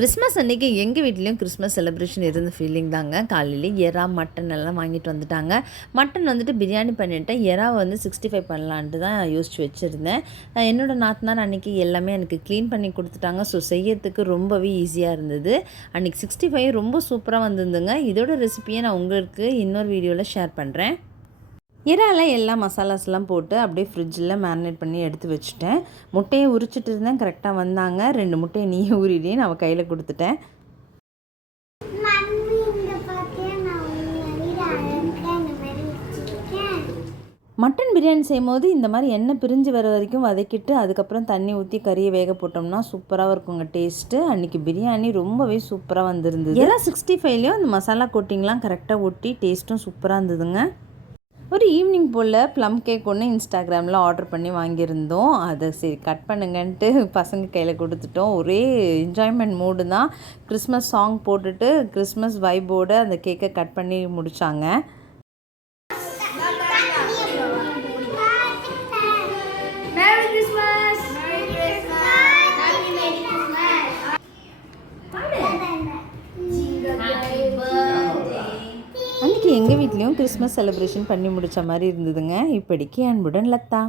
Christmas அன்றைக்கி எங்கள் வீட்லேயும் கிறிஸ்மஸ் செலிப்ரேஷன் இருந்த ஃபீலிங் தாங்க. காலையில் எறா மட்டன் எல்லாம் வாங்கிட்டு வந்துட்டாங்க. மட்டன் வந்துட்டு பிரியாணி பண்ணிவிட்டேன். எறாவை வந்து 65 பண்ணலான்ட்டு தான் யோசிச்சு வச்சுருந்தேன். என்னோடய நாத்தனார் அன்றைக்கி எல்லாமே எனக்கு க்ளீன் பண்ணி கொடுத்துட்டாங்க. ஸோ செய்யறதுக்கு ரொம்பவே ஈஸியாக இருந்தது. அன்றைக்கி 65 ரொம்ப சூப்பராக வந்திருந்துங்க. இதோட ரெசிபியை நான் உங்களுக்கு இன்னொரு வீடியோவில் ஷேர் பண்ணுறேன். இறால எல்லா மசாலாஸ்லாம் போட்டு அப்படியே ஃப்ரிட்ஜில் மேரினேட் பண்ணி எடுத்து வச்சுட்டேன். முட்டையை உரிச்சிட்டு இருந்தேன். கரெக்டாக வந்தாங்க. 2 முட்டையை நீயே உரிடின்னு அவள் கையில் கொடுத்துட்டேன். மட்டன் பிரியாணி செய்யும்போது இந்த மாதிரி எண்ணெய் பிரிஞ்சு வர வரைக்கும் வதக்கிட்டு அதுக்கப்புறம் தண்ணி ஊற்றி கறியை வேக போட்டோம்னா சூப்பராக இருக்குங்க டேஸ்ட்டு. அன்றைக்கி பிரியாணி ரொம்பவே சூப்பராக வந்திருந்தது. ஏன்னா 65லேயும் அந்த மசாலா கோட்டிங்லாம் கரெக்டாக ஒட்டி டேஸ்ட்டும் சூப்பராக இருந்ததுங்க. ஒரு ஈவினிங் போல் ப்ளம் கேக் ஒன்று இன்ஸ்டாகிராமில் ஆர்டர் பண்ணி வாங்கியிருந்தோம். அதை சரி கட் பண்ணுங்கன்ட்டு பசங்க கையில் கொடுத்துட்டோம். ஒரே என்ஜாய்மெண்ட் மூடு தான். கிறிஸ்மஸ் சாங் போட்டுட்டு கிறிஸ்மஸ் வைபோடு அந்த கேக்கை கட் பண்ணி முடித்தாங்க. அன்றைக்கி எங்கள் வீட்லேயும் கிறிஸ்மஸ் செலிப்ரேஷன் பண்ணி முடித்த மாதிரி இருந்ததுங்க. இப்படிக்கு அன்புடன் லதா.